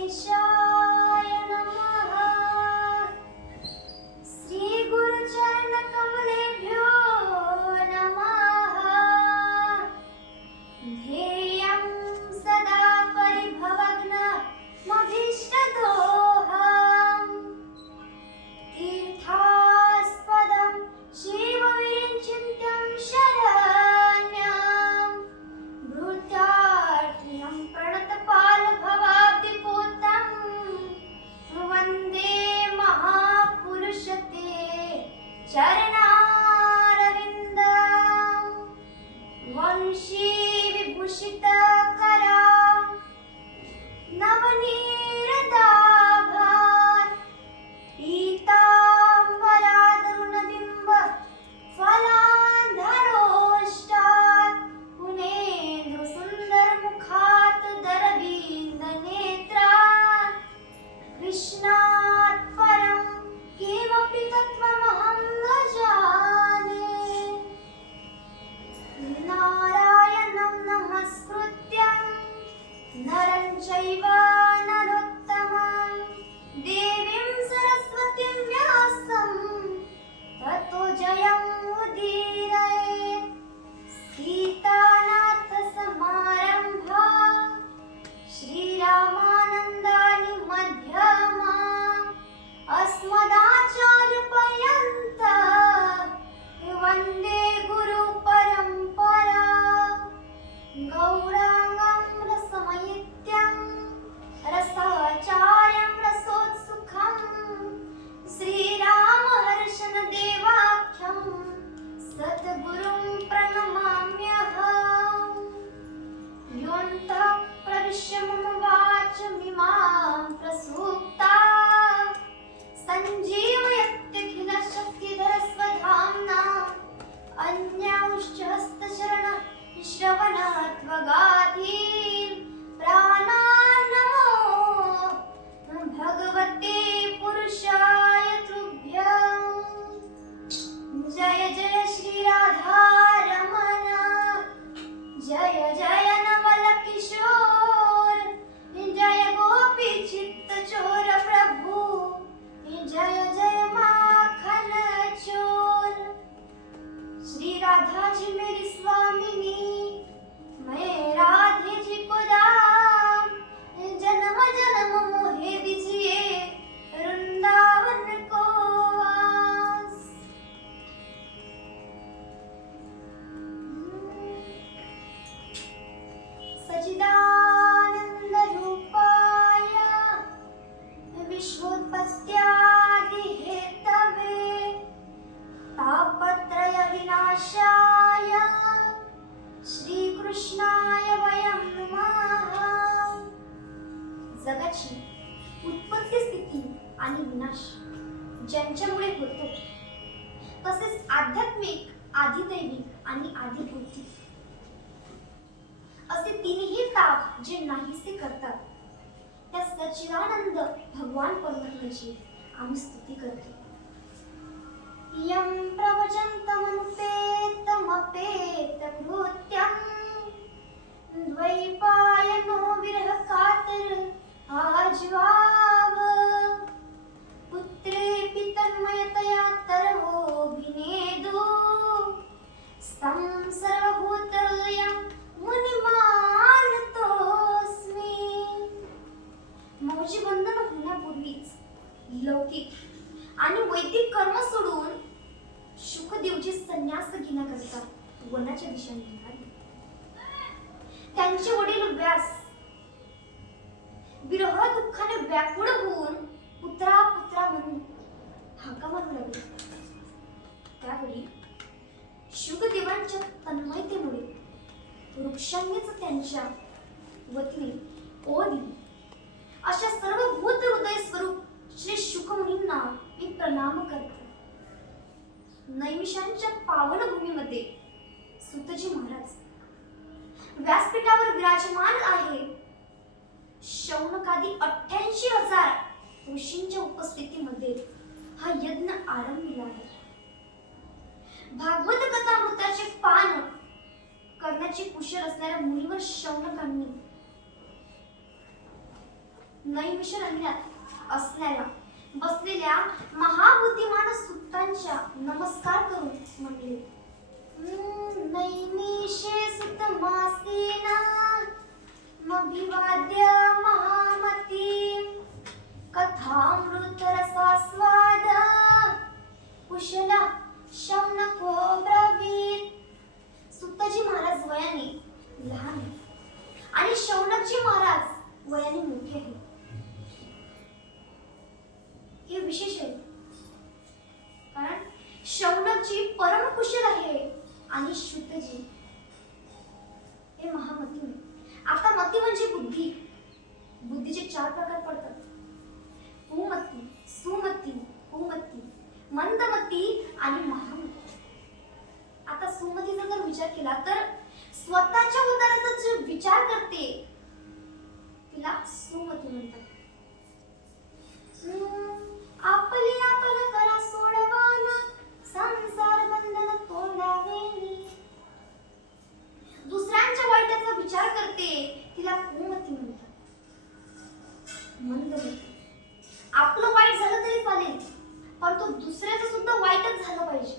गणेशाय नमः। श्री गुरुचरण कमलेभ्यो नमः। ध्येयं सदा परिभवग्नमभीष्टदोहम्। तीर्थास्पदं शिवविरिञ्चिन्त्यं शरण्यं। भूतार्थिं प्रणतपालभवाब्धिपूतं। वन्दे महापुरुषते चरणारविन्दम्। वंशी विभूषितकरां नवनीरदाभान्। पीताम्बरादरुणबिम्ब फलान्धरोष्टात्। पुनेन्दुसुन्दरमुखात् दरवीन्दनेत्रात्। कृष्णात् परं किमपि तत्त्वमहं न जाने। नारायणं नमस्कृत्यं नरं चैव नरोत्तमं। देवीं सरस्वतीं व्यासं ततो जयमुदीरयेत्। सीतानाथसमारम्भा श्रीरामानन्दानि मध्यमा। अस्मदाचार्यपर्यन्तं वन्दे गुरुपरम्परा। गौराङ्गं रसमयित्यं रसाचार्यं रसोत्सुकं। श्रीरामहर्षणदेवाख्यं सद्गुरुं प्रणमाम्यहम्। योऽन्तः प्रविश्य मम वाचमिमां प्रसूप्तां। सञ्जीवयत्यखिलशक्तिधरस्वधाम्ना। अन्यांश्च हस्तचरणश्रवणत्वगाधीन् प्राणान्नमो भगवते पुरुषाय तुभ्यं। जय जय श्री राधारमण। जय जय नवल किशोर। जय गोपी चित्तचोर प्रभु। जय जय माखन चोर। श्री राधा जी मेरी स्वामिनी। मैं राधे जी को दाम। जन्म जन्म मोहे दीजिए वृंदावन को वास। सच्चिदानंद रूपाय विश्वोत्पत्त्यादिहेतवे तापत्रय विनाशाय श्रीकृष्णाय वयं नमः। जगाची उत्पत्ती, स्थिती आणि विनाश ज्यांच्यामुळे होतो, तसेच आध्यात्मिक, आधिदैविक आणि आधिभौतिक असे तीनही ताप जे नाहीसे करतात, त्या सच्चिदानंद भगवान परमात्म्याची आम्ही स्तुती करतो. यं प्रवचन्तमनुपेतमपेतकृत्यं द्वैपायनो विरहकातर आज्वाव. पुत्रेऽपि तन्मयतया तरवोऽभिनेदु. स्तं सर्वभूतहृदयं मुनिमानतोऽस्मि. मौजी बंधन होण्यापूर्वीच लौकिक आणि वैदिक कर्म सोडून शुकदेवजी संन्यास घेण्याकरिता वनाच्या दिशेने निघाले. त्यांचे वडील व्यास विरह दुःखाने व्याकुळ होऊन पुत्रा पुत्रा म्हणून हाका मारू लागले. त्यावेळी शुकदेवांच्या तन्मयतेमुळे वृक्षांनीच त्यांच्या वतीने ओढ दिली. अशा सर्व भूत हृदय स्वरूप श्री शुकमुनींना मी प्रणाम करते. नैमिषांच्या पावन भूमीमध्ये सुतजी महाराज व्यासपीठावर विराजमान आहे. शौनकादी 88,000 ऋषींच्या उपस्थितीमध्ये हा यज्ञ आरंभला आहे. भागवत कथामृताचे पान करण्याची कुशल असणाऱ्या मुनीवर शौनकांनी नैमिष रंगण्यात असणाऱ्या बसलेल्या महाबुद्धिमान सुतांच्या नमस्कार करून म्हणले, नैमिषे सुतमासेना मभिवाद्य महामती कथामृत रसास्वाद कुशला शौनको ब्रवीत. सुतजी महाराज वयाने लहान आहे आणि शौनकजी महाराज वयाने मोठे आहेत. हे विशेष आहे कारण शौनकजी परमकुशल आहे आणि शुद्धजी हे महामती आहे. आता मती म्हणजे बुद्धी. बुद्धीचे 4 प्रकार पडतात: कुमती, सुमती, कुमती, मंदमती आणि महामती. आता सुमतीचा जर विचार केला तर स्वतःच्या उदाराचा जो विचार करते तिला सुमती म्हणतात. आपली आपल करा सोडवाना संसार बंधन तोडावेनी. दुसऱ्यांच्या वाईटाचा विचार करते तिला कुमती म्हणतात. मंदमती, आपलं वाईट झालं तरी चालेल पण तो दुसऱ्याचं सुद्धा वाईटच झालं पाहिजे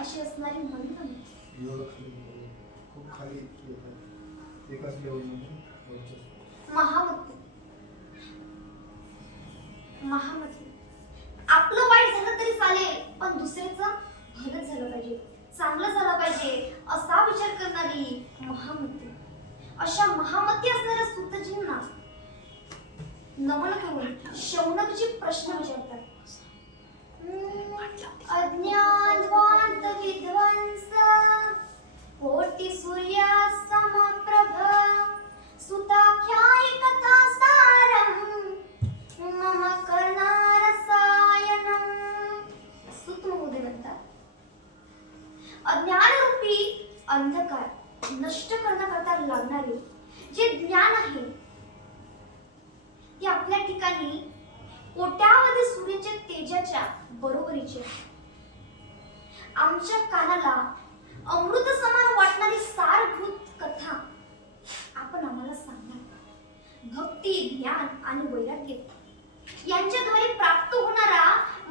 अशी असणारी मंदमती. खूप खाली एकाच लेवलमध्ये. महामती, महामती, आपलं वाईट झालं तरी चालेल पण दुसऱ्याचं भलंच झालं पाहिजे, चांगलं झालं पाहिजे असा विचार करणारी महामती. अशा महामती असणाऱ्या सुतजींना नमन करून शौनकजी प्रश्न विचारतात. अज्ञानवांत विध्वंस कोटी सूर्या समप्रभ सुताख्याय कथा सारं मम कर्णारसायनं. सुत महोदय म्हणतात, अज्ञानरूपी अंधकार नष्ट करण्याकरता लागणारे जे ज्ञान आहे ते आपल्या ठिकाणी कोट्यावधी सूर्याच्या तेजाच्या बरोबरीचे आहे. आमच्या कानाला अमृत समान वाटणारी सारभूत कथा आपण आम्हाला सांगणार. भक्ती, ज्ञान आणि वैराग्य यांच्याद्वारे प्राप्त होणारा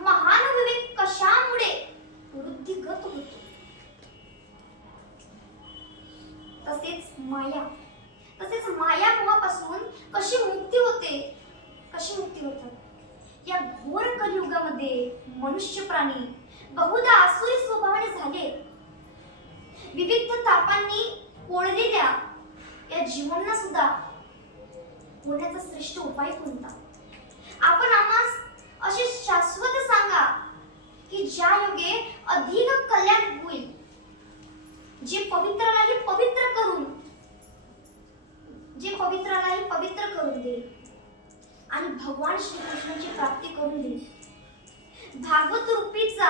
महान विवेक कशामुळे वृद्धिगत होतो. तसेच माया मोहापासून कशी मुक्ती होते, कशी मुक्ती होतात. या घोर कलियुगामध्ये मनुष्य प्राणी बहुधा आसुरी स्वभावाने झाले. विविध तापांनी पोळलेल्या या जीवांना सुद्धा होण्याचा श्रेष्ठ उपाय कोणता? आपण आम्हास असे शाश्वत सांगा की ज्या योगे अधिक कल्याण होईल, जे पवित्रालाही पवित्र करून देईल आणि भगवान श्रीकृष्णाची प्राप्ती करून देईल. भागवत रूपीचा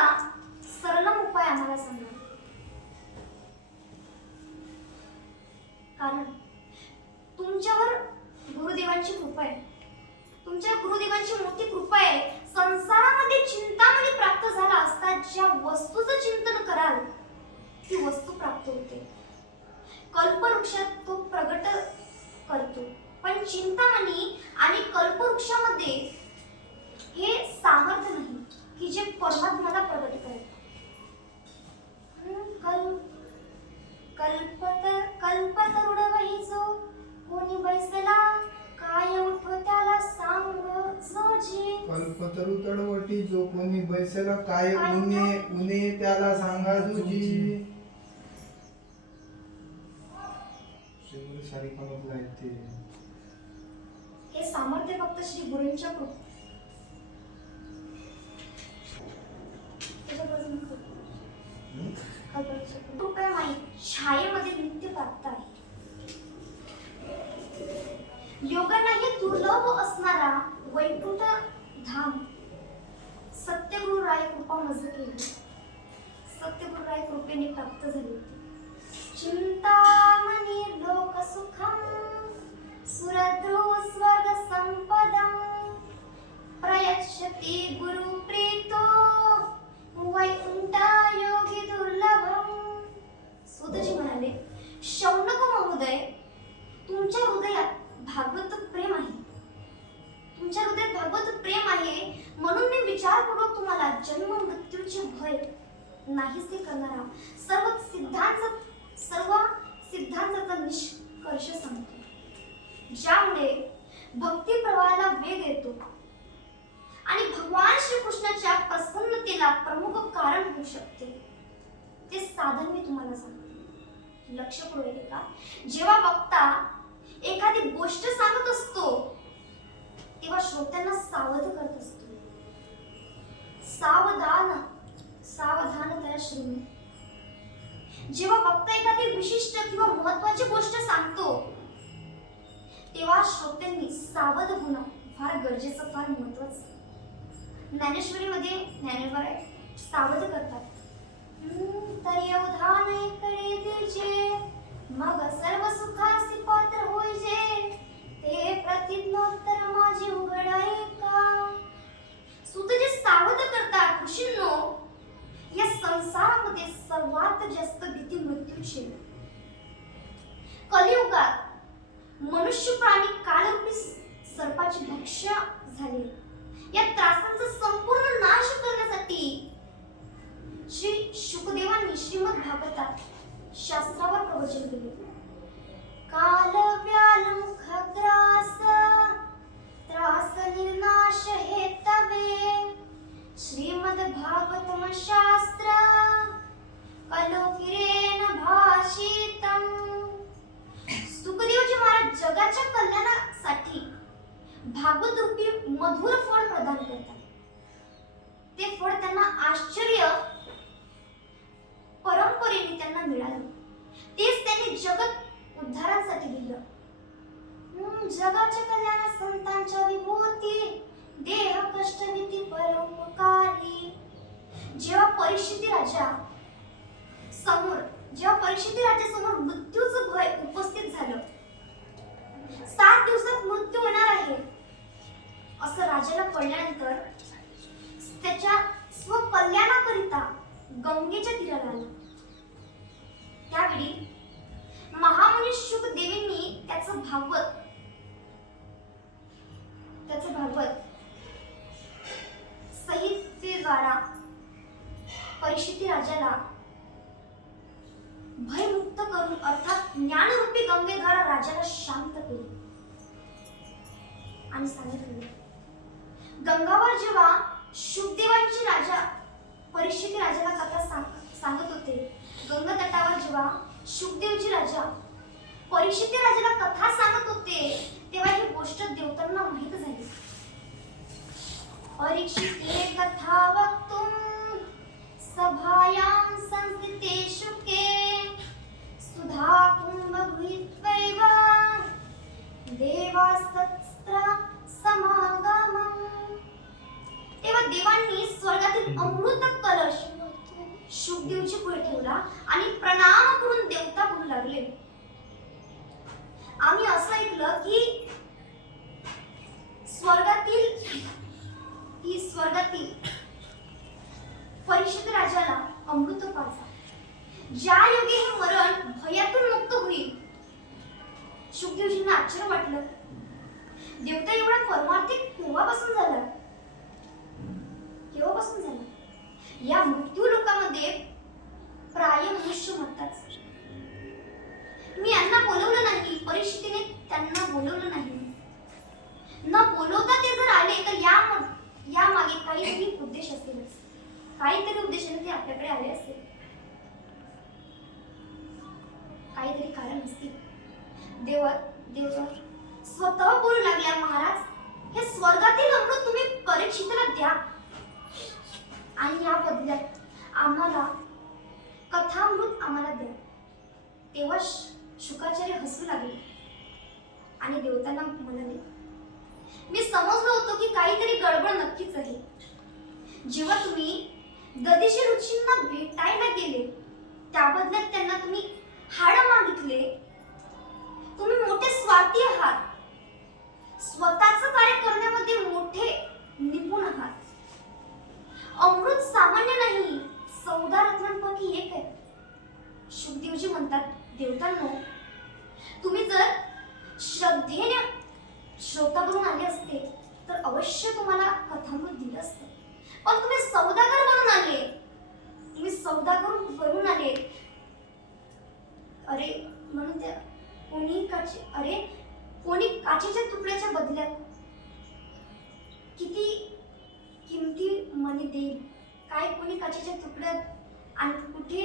सरलम उपाय आम्हाला सांगा. कारण तुमच्यावर गुरुदेवांची कृपा आहे, तुमच्या गुरुदेवांची मोठी कृपा आहे. संसारामध्ये चिंतामणी प्राप्त झाला असता ज्या वस्तूचं चिंतन कराल ती वस्तू प्राप्त होते. कल्पवृक्षात तो प्रगट करतो पण चिंतामणी आणि कल्पवृक्षामध्ये हे सामर्थ्य नाही की जे परमात्म्याला प्रगट करेल. कल्पतरुड वही जो कोणी बैसला काय उठो त्याला सांग जोजी. कल्पतरू तडवटी जो कोणी बैसला काय उने त्याला सांगा जोजी. सारी कामात आहेत ते. हे सामर्थ्य फक्त श्री गुरूंच्या कृपेमाई छायेमध्ये नित्य प्राप्त आहे. योगांनाही दुर्लभ असणारा वैकुंठ धाम सत्यगुरु राय कृपा मज केली. सत्यगुरु राय कृपेने प्राप्त झाली. चिंतामणी लोक सुखम सुरद्रू स्वर्ग संपदम प्रयच्छति गुरु प्रीतो वैकुंठा योगी दुर्लभम. सुतजी म्हणाले, शौनक महोदय, तुमच्या हृदयात भागवत प्रेम आहे नाहीसे करणारा सर्व सिद्धांताचा निष्कर्ष सांगतो, ज्यामुळे भक्ती प्रवाहाला वेग येतो आणि भगवान श्रीकृष्णाच्या प्रसन्नतेला प्रमुख कारण होऊ शकते. ते साधन मी तुम्हाला सांगते, लक्ष करूया का? जेव्हा वक्ता एखादी गोष्ट सांगत असतो तेव्हा श्रोत्यांना सावध करत असतो. सावधानतया शृणु. जेव्हा वक्ता एखादी विशिष्ट किंवा महत्त्वाची गोष्ट सांगतो तेव्हा श्रोत्यांनी सावध होणं फार गरजेचं, फार महत्त्वाचं. ज्ञानेश्वरीमध्ये ज्ञानेश्वर सावध करतात, तरी अवधान ऐकळे तेजे, मग सर्व सुखासी पात्र होईजे, ते प्रतिज्ञोत्तर माझे उघडाय का. सुतजी सावध करतात, ऋषींनो, या संसारामध्ये सर्वात जास्त भीती मृत्यूची. कलियुगात मनुष्य प्राणी कालरूपी सर्पाची भक्ष्य झाले. या त्रासांचा संपूर्ण नाश करण्यासाठी श्री शुकदेवांनी श्रीमद भागवतात शास्त्रावर प्रवचन केले. काल व्याल मुख त्रास निर्नाश हेतवे, श्रीमद भागवतम शास्त्र कलोकिरेन भाषितम. सुखदेवजी महाराज जगाच्या कल्याणासाठी भागवत रूपी मधुर फळ प्रदान करतात. ते फळ त्यांना आश्चर्य परंपरेने त्यांना मिळालं. तेच त्यांनी जगत उद्धारासाठी दिलं. जगाच्या कल्याण संतांच्या विभूती, देह कष्ट भीती परोपकारी. जेव्हा परीक्षिती राजा समोर मृत्यूचं भय उपस्थित झालं, 7 दिवसात मृत्यू होणार आहे असं राजाला कळल्यानंतर त्याच्या स्वकल्याणाकरिता गंगेच्या तीराला आला. त्यावेळी महामुनी शुकदेवींनी त्याचं भागवत संहितेद्वारा परीक्षिती राजाला भयमुक्त करून, अर्थात ज्ञानरूपी गंगेद्वारा राजाला शांत केले आणि सांगितले, गंगावर जेव्हा शुकदेवांची राजा परीक्षिती राजाला कथा सांगत होते, गंगा तटावर जेव्हा शुकदेवजी राजा परीक्षिती राजाला कथा सांगत होते, तेव्हा ही गोष्ट देवतांना माहित झाली. परीक्षिते कथा वक्तुम सभायां संस्थिते शुके, सुधा कुंभ गृहीत्वैव देवास्तत्र समागमम्. तेव्हा देवांनी स्वर्गातील अमृत कलश शुकदेवजी पुढे ठेवला आणि प्रणाम करून देवता बोलू लागले, आम्ही असं ऐकलं की स्वर्गातील परीक्षित राजाला अमृत पाजा, ज्या योगे हे मरण भयातून मुक्त होईल. शुकदेवजींना आश्चर्य वाटलं, देवता एवढा परमार्थिक केव्हापासून झाला? या मृत्यू लोकामध्ये प्राय मनुष्य मरतात. मी यांना बोलवलं नाही, परिस्थितीने त्यांना बोलवलं नाही. न बोलवता ते जर आले तर या मागे काहीतरी उद्देश असेलच, काहीतरी उद्देशाने ते आपल्याकडे आले असेल, काहीतरी कारण असतील. देव स्वतः बोलू लागल्या, महाराज, हे स्वर्गातील अमृत तुम्ही परीक्षितला द्या आणि या बदल्यात आम्हाला कथामृत आम्हाला द्या. तेव्हा शुकाचार्य हसू लागले आणि देवतांना म्हणाले, मी समजलो होतो की काहीतरी गडबड नक्कीच आहे. जेव्हा तुम्ही दधीशी ऋषींना भेटायला गेले, त्या बदल्यात त्यांना तुम्ही हाड मागितले. तुम्ही मोठे स्वार्थी आहात, स्वतःचं कार्य करण्यामध्ये मोठे निपुण आहात. अमृत सामान्य नाही, 14 रत्नांपैकी एक आहे. शुकदेवजी म्हणतात, देवतांनो, तुम्ही जर श्रद्धेने श्रोता बनून आले असते तर अवश्य तुम्हाला कथामृत दिलं असतं, पण तुम्ही सौदागर बनून आले तुम्ही सौदा करून भरून आले. अरे म्हणून त्या कोणी काचेच्या तुकड्याच्या बदल्यात किती किमती मनी देईल. काय कोणी काचेच्या तुकड्यात आणि कुठे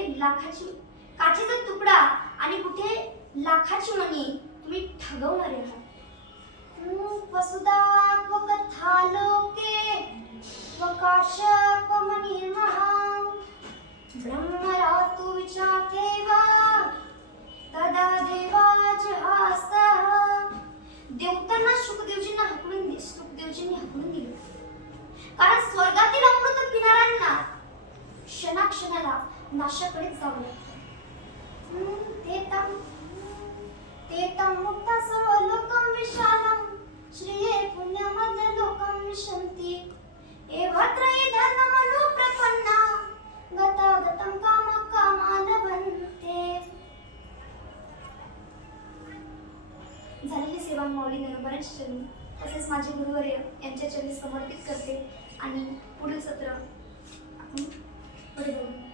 काचेचा तुकडा आणि कुठे लाखाची मनी तुम्ही ठगवणारे आहात. वसुधा कथालोके वकाशकमनिर्महा ब्रह्मरातु विचाथेवा तदा देवाजहासः. देवतांना सुखदेवजींनी हाकलून दिले, कारण स्वर्गातील अमृत पिणाऱ्यांना क्षणाक्षणाला नाशाकडे जावं लागतं. ते तम मुक्ता सर्वलोकं विशालं श्रिये पुण्यमद्य लोकं विशन्ति. एवत्रये धर्ममनु प्रपन्ना गतागतं कामा लभन्ते. झालेली सेवा माऊली ज्ञानोबांच्या चरणी तसेच माझे गुरुवर्य यांच्या चरणी समर्पित करते आणि पुढील सत्र आपण पुढे बघू.